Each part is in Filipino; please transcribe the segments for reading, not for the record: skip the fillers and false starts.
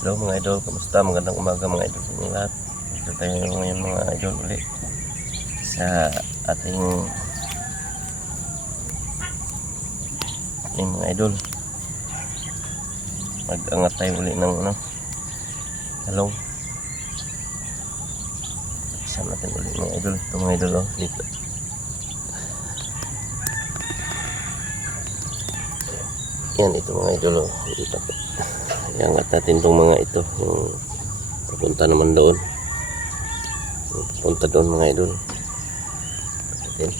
Hello mga idol, kamusta? Magandang umaga mga idol sa inyong lahat. Dito tayo ngayon mga idol ulit sa ating mga idol. Mag-angat tayo ulit ng talong. Isa natin ulit mga idol. Ito mga idol dito. Yan ito mga idol dito. Iangat natin itong mga ito, yung papunta naman doon, papunta doon mga idol natin.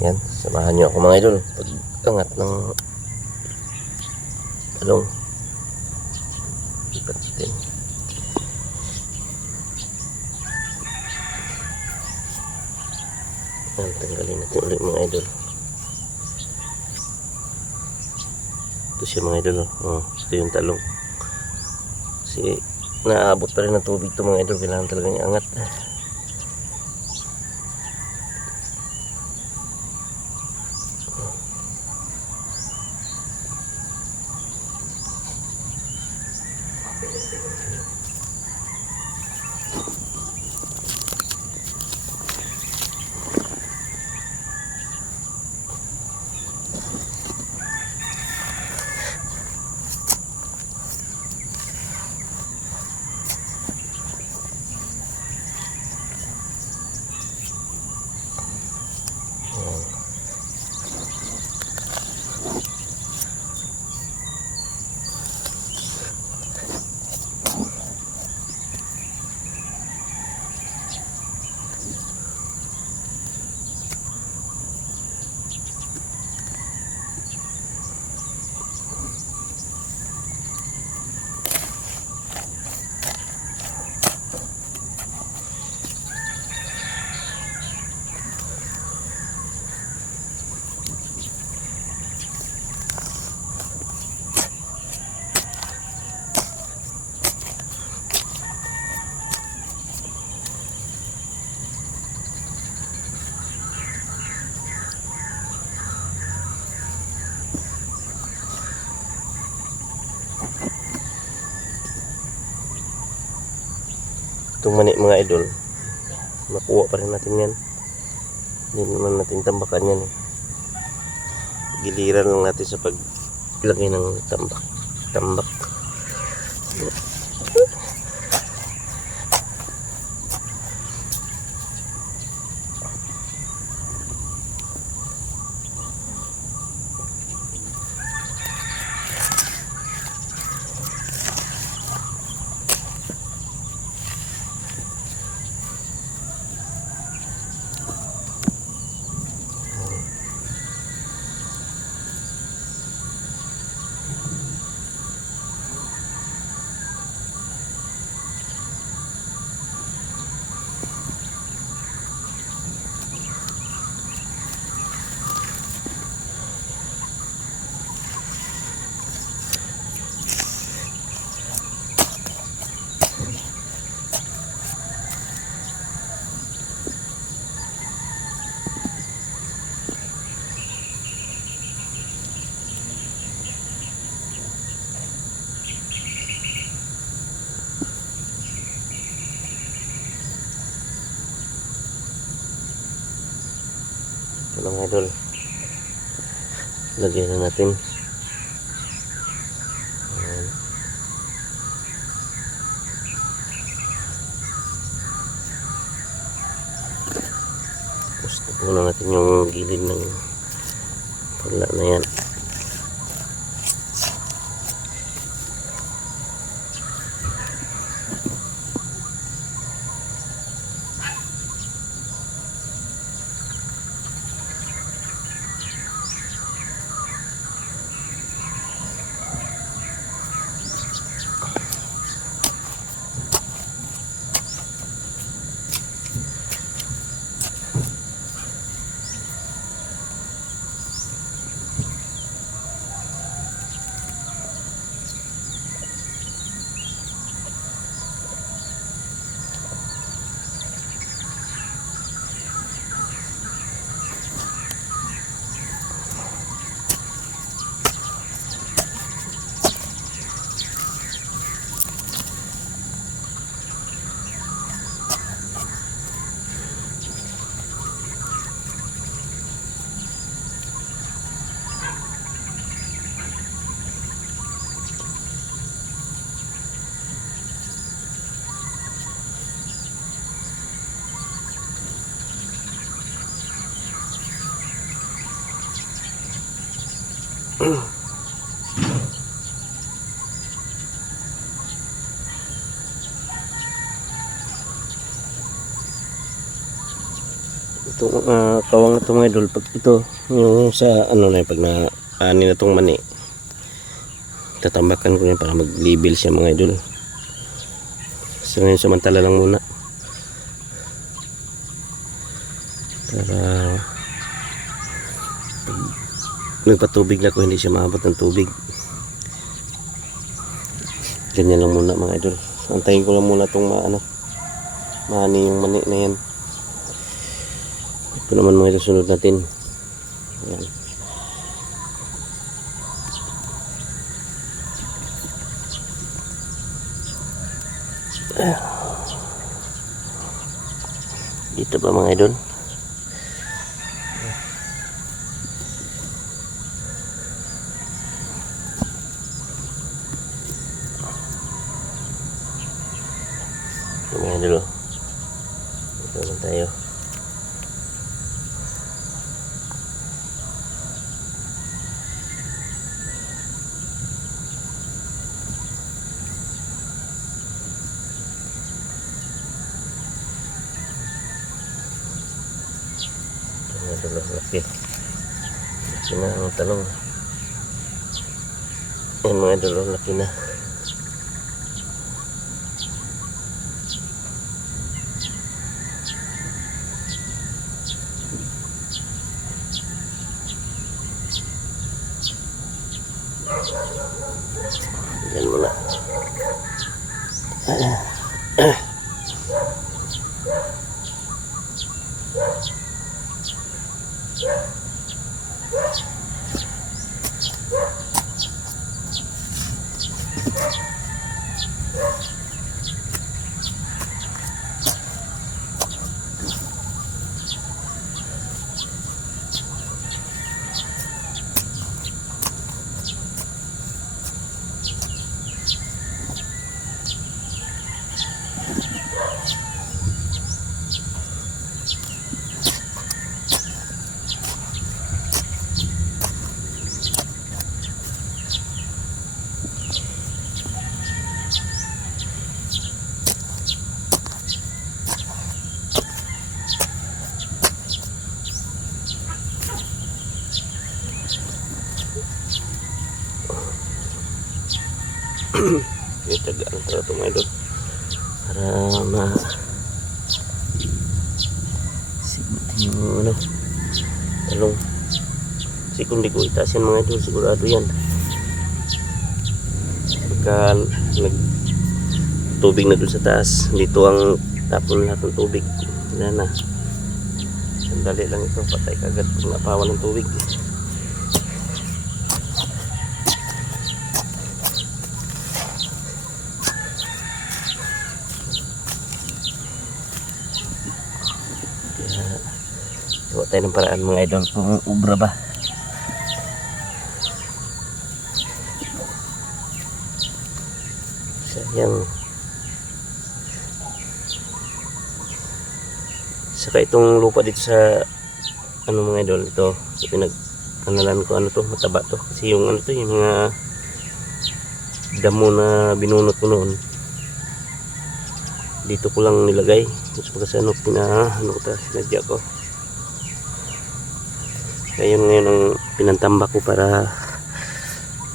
Yan, samahan nyo ako mga idol pag angat ng talong. Ipat natin. Yan, tanggalin natin ulit mga idol. Ito siya mga idol. Ito yung talong. Kasi naaabot pa rin ng tubig ito mga idol. Kailangan talagang iangat. Itong mani mga idol, makuha pa rin natin yan. Hindi naman natin tambakan yan. Giliran lang natin sa paglagay ng tambak. Ito mga idol, lagyan na natin. Ayan. Gusto po na natin yung gilid ng pala na yan. Itong kawang na ito mga idol, pag ito yung sa ano na yun, pag na ani na itong mani, tatambakan ko yan para mag-label siya mga idol. So ngayon samantala lang muna para nagpatubig na ko, hindi siya maabot ng tubig. Ganyan lang muna mga idol. Antayin ko lang muna itong maani yung mani na yan. Ito naman mga idol, sunod natin. Ayan. Dito ba mga idol? Ito mga idol, oh. Ito lang tayo. Laki. Laki na ang talong. Yan mga idol, laki na. Yan muna. Itaga lang talaga itong idol para simutin yung talong. Kasi kung di ko itasin mga idol, sigurado yan pagka tubig na dun sa taas, dito ang tapon lahat ng tubig. Wala na, sandali lang ito, patay kagad pag napawan ng tubig. Gawa tayo ng paraan mga idol kung ubra ba. Sayang. Saka itong lupa dito sa mga idol, ito pinag-kanalan ko, mataba to. Kasi yung yung mga damo na binunot ko noon, dito ko lang nilagay. Kasi sinadya ko. Ngayon ang pinantamba ko para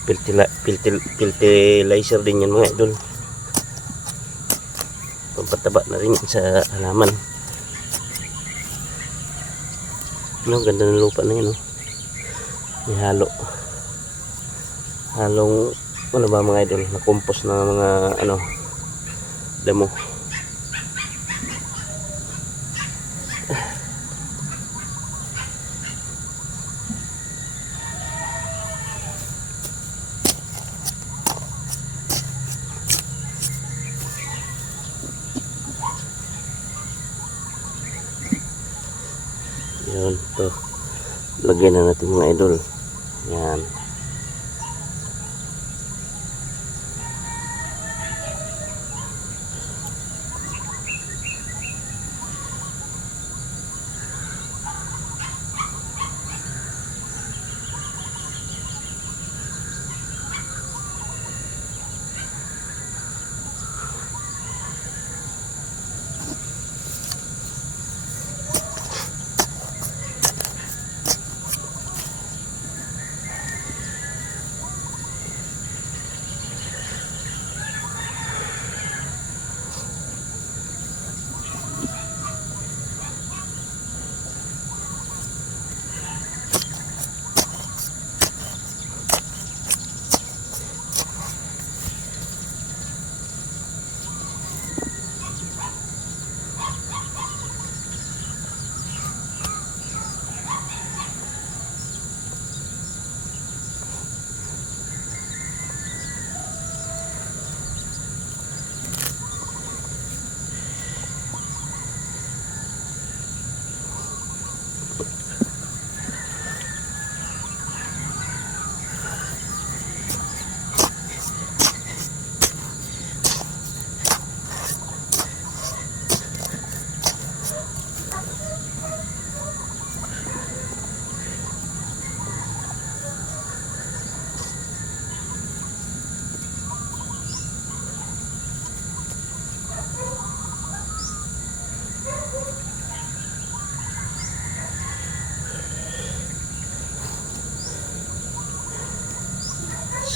fertilizer din yan mga idol. Pampataba na rin sa halaman. Ganda ng lupa na yan, may halong ba mga idol, na compost na mga damo. Yun, ito lagyan na natin mga idol. Yan.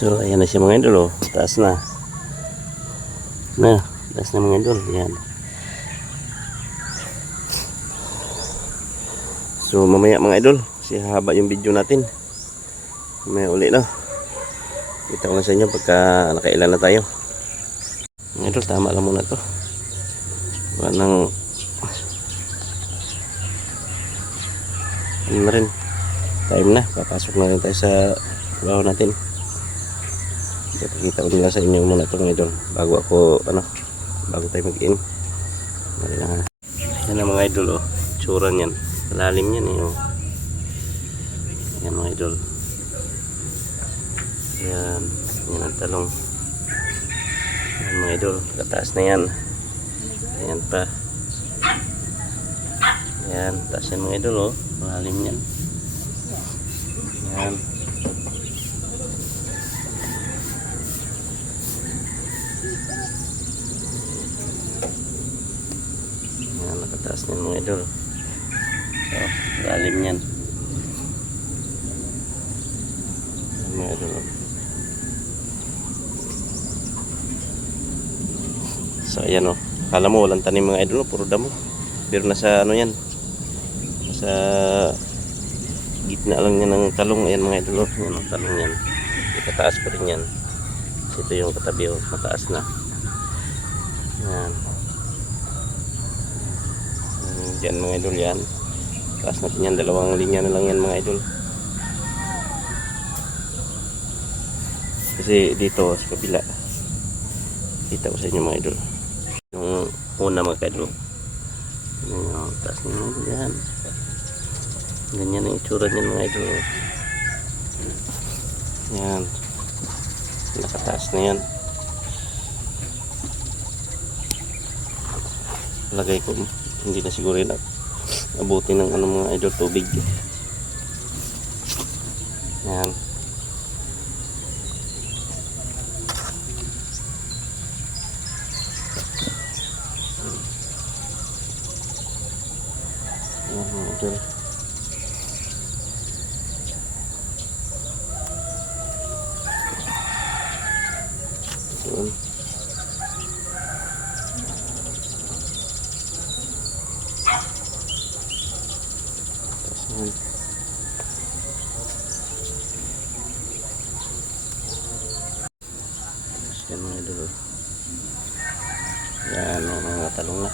So ayan na siya mga idol, oh. Taas na. Taas na mga idol. Yan. So mamaya mga idol, kasi haba yung video natin. Mamaya uli na. Kita ko lang sa inyo pagka nakailan na tayo. Mga idol, tama lang muna to. Wala nang ano na rin. Time na. Papasok na rin tayo sa trabaho natin. Ipakita ko nila sa inyo muna ito mga idol. Bago tayo mag-in. Yan ang mga idol, oh. Tsura niyan. Lalim yan, eh, oh. Yan mga idol. Yan. Yan ang talong. Yan mga idol. Kataas na yan. Ayan pa. Yan. Taas yan mga idol, oh. Lalim yan. Yan. Yan. Nakataas na yan mga idol. So, lalim yan. Yan mga idol, oh. So ayan, oh. Akala mo walang tanim mga idol, oh. Puro damo. Pero nasa ano yan, nasa gitna lang yan ng talong. Ayan mga idol, oh. Yan ang talong yan. Ikataas ko rin yan. So, ito yung katabi, oh. Mataas na. Yan. Yan mga idol, yan. Taas natin yan. Dalawang linya na lang yan mga idol. Kasi dito sa kabila, kita ko sa inyo mga idol. Yung una mga idol, yung taas nyo yan. Ganyan ang itsura niyan mga idol. Yan, nakataas na yan. Lagay ko hindi na siguro yun abutin ng ano mga idol, tubig. Yan. Yan mga idol. Yun. Yan mga idol. Yan mga talong na.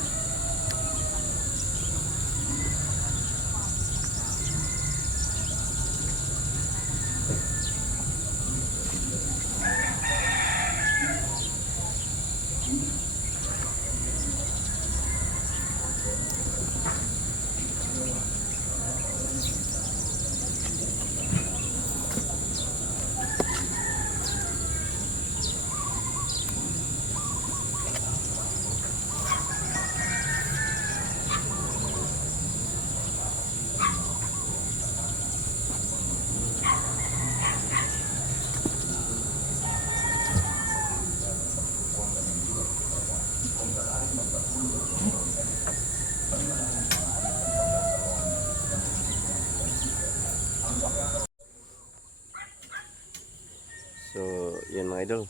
So, yan mga idol.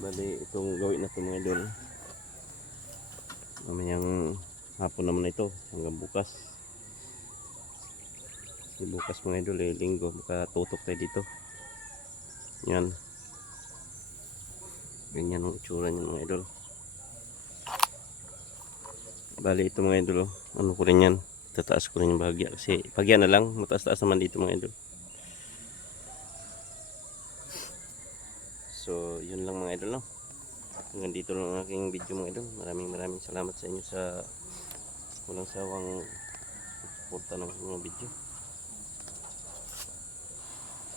Bali, itong gawin na ito mga idol. Mamayang hapon naman ito hanggang bukas. Kasi bukas mga idol, linggo, makatutok tayo dito. Yan. Ganyan ang itsura niyan mga idol. Bali, ito mga idol, ano ko rin yan. Tataas ko rin yung bahagya. Kasi bahagya na lang, mataas-taas naman dito mga idol. So, yun lang mga idol, no? Hanggang dito lang ang aking video mga idol. Maraming salamat sa inyo sa walang sawang suporta ng mga video.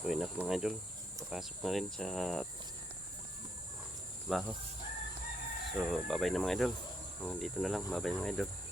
So, yun ako mga idol. Papasok na rin sa trabaho. So, bye bye na mga idol. Hanggang dito na lang. Bye bye mga idol.